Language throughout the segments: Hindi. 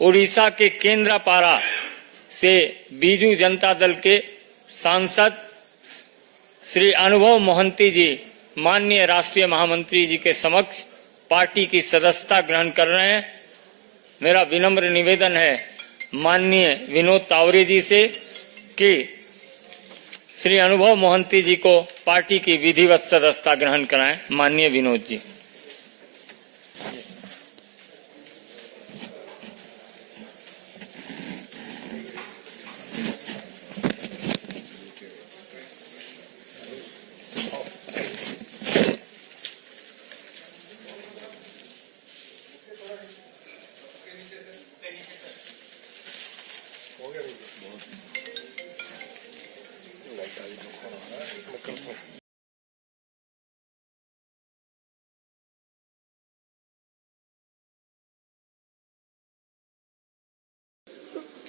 उड़ीसा के केंद्रापाड़ा से बीजू जनता दल के सांसद श्री अनुभव मोहंती जी माननीय राष्ट्रीय महामंत्री जी के समक्ष पार्टी की सदस्यता ग्रहण कर रहे हैं। मेरा विनम्र निवेदन है माननीय विनोद तावरे जी से कि श्री अनुभव मोहंती जी को पार्टी की विधिवत सदस्यता ग्रहण कराएं। माननीय विनोद जी।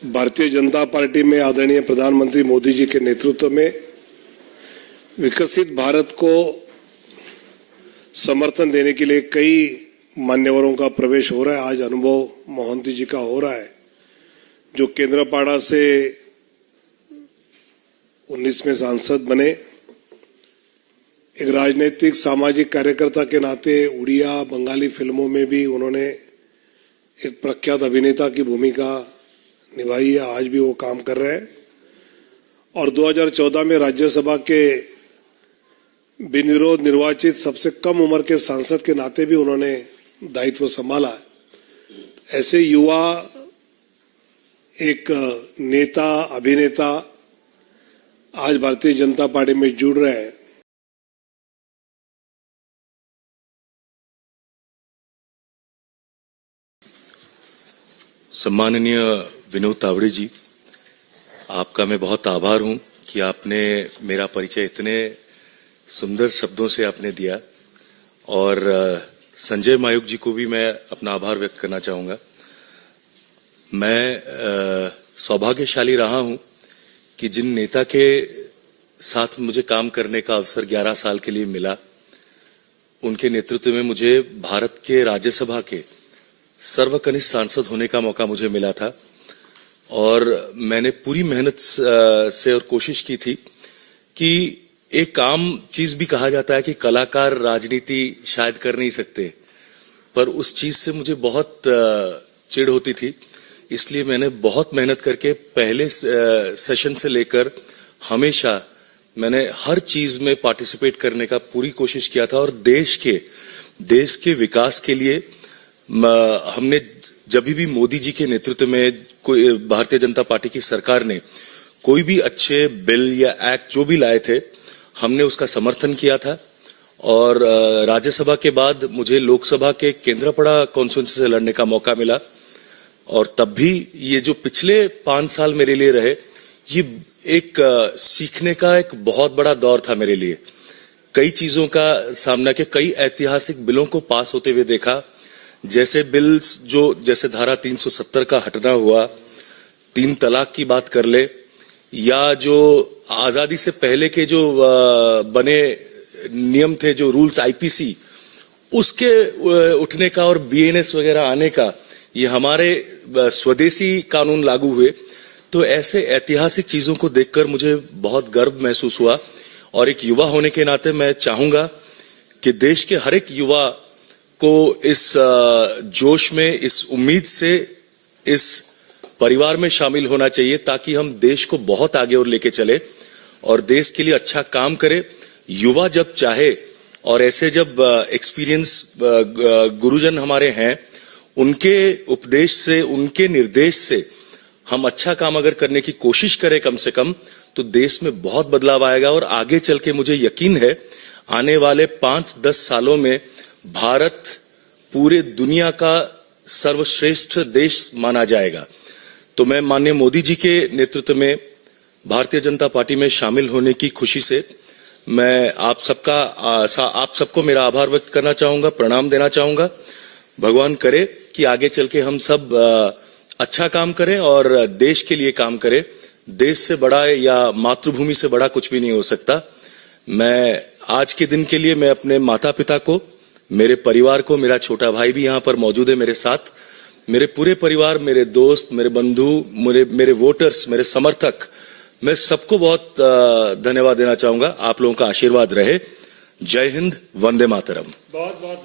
भारतीय जनता पार्टी में आदरणीय प्रधानमंत्री मोदी जी के नेतृत्व में विकसित भारत को समर्थन देने के लिए कई मान्यवरों का प्रवेश हो रहा है। आज अनुभव मोहंती जी का हो रहा है, जो केंद्रापाड़ा से 19वें सांसद बने। एक राजनीतिक सामाजिक कार्यकर्ता के नाते उड़िया बंगाली फिल्मों में भी उन्होंने एक प्रख्यात अभिनेता की भूमिका निभाई है। आज भी वो काम कर रहे हैं और 2014 में राज्यसभा के बिन विरोध निर्वाचित सबसे कम उम्र के सांसद के नाते भी उन्होंने दायित्व संभाला। ऐसे युवा एक नेता अभिनेता आज भारतीय जनता पार्टी में जुड़ रहे हैं। सम्माननीय विनोद तावड़े जी, आपका मैं बहुत आभार हूं कि आपने मेरा परिचय इतने सुंदर शब्दों से आपने दिया और संजय मायूख जी को भी मैं अपना आभार व्यक्त करना चाहूंगा। मैं सौभाग्यशाली रहा हूं कि जिन नेता के साथ मुझे काम करने का अवसर 11 साल के लिए मिला, उनके नेतृत्व में मुझे भारत के राज्यसभा के सर्वकनिष्ठ सांसद होने का मौका मुझे मिला था और मैंने पूरी मेहनत से और कोशिश की थी कि एक आम चीज भी कहा जाता है कि कलाकार राजनीति शायद कर नहीं सकते, पर उस चीज से मुझे बहुत चिढ़ होती थी। इसलिए मैंने बहुत मेहनत करके पहले सेशन से लेकर हमेशा मैंने हर चीज में पार्टिसिपेट करने का पूरी कोशिश किया था और देश के विकास के लिए हमने जब भी मोदी जी के नेतृत्व में कोई भारतीय जनता पार्टी की सरकार ने कोई भी अच्छे बिल या एक्ट जो भी लाए थे, हमने उसका समर्थन किया था। और राज्यसभा के बाद मुझे लोकसभा के केंद्रापड़ा कॉन्स्टिट्यूएंसी से लड़ने का मौका मिला और तब भी ये जो पिछले 5 साल मेरे लिए रहे, ये एक सीखने का एक बहुत बड़ा दौर था मेरे लिए। कई चीजों का सामना किया, कई ऐतिहासिक बिलों को पास होते हुए देखा, जैसे बिल्स जैसे धारा 370 का हटना हुआ, 3 तलाक की बात कर ले, या जो आजादी से पहले के जो बने नियम थे, जो रूल्स आईपीसी, उसके उठने का और बीएनएस वगैरह आने का, ये हमारे स्वदेशी कानून लागू हुए। तो ऐसे ऐतिहासिक चीजों को देखकर मुझे बहुत गर्व महसूस हुआ और एक युवा होने के नाते मैं चाहूंगा कि देश के हर एक युवा को इस जोश में, इस उम्मीद से इस परिवार में शामिल होना चाहिए ताकि हम देश को बहुत आगे और लेके चले और देश के लिए अच्छा काम करे। युवा जब चाहे और ऐसे जब एक्सपीरियंस गुरुजन हमारे हैं, उनके उपदेश से, उनके निर्देश से हम अच्छा काम अगर करने की कोशिश करें कम से कम, तो देश में बहुत बदलाव आएगा और आगे चल के मुझे यकीन है आने वाले 5-10 सालों में भारत पूरे दुनिया का सर्वश्रेष्ठ देश माना जाएगा। तो मैं माननीय मोदी जी के नेतृत्व में भारतीय जनता पार्टी में शामिल होने की खुशी से मैं आप सबको मेरा आभार व्यक्त करना चाहूंगा, प्रणाम देना चाहूंगा। भगवान करे कि आगे चल के हम सब अच्छा काम करें और देश के लिए काम करें। देश से बड़ा या मातृभूमि से बड़ा कुछ भी नहीं हो सकता। मैं आज के दिन के लिए मैं अपने माता पिता को, मेरे परिवार को, मेरा छोटा भाई भी यहाँ पर मौजूद है मेरे साथ, मेरे पूरे परिवार, मेरे दोस्त, मेरे बंधु, मेरे वोटर्स, मेरे समर्थक, मैं सबको बहुत धन्यवाद देना चाहूंगा। आप लोगों का आशीर्वाद रहे। जय हिंद, वंदे मातरम। बहुत बहुत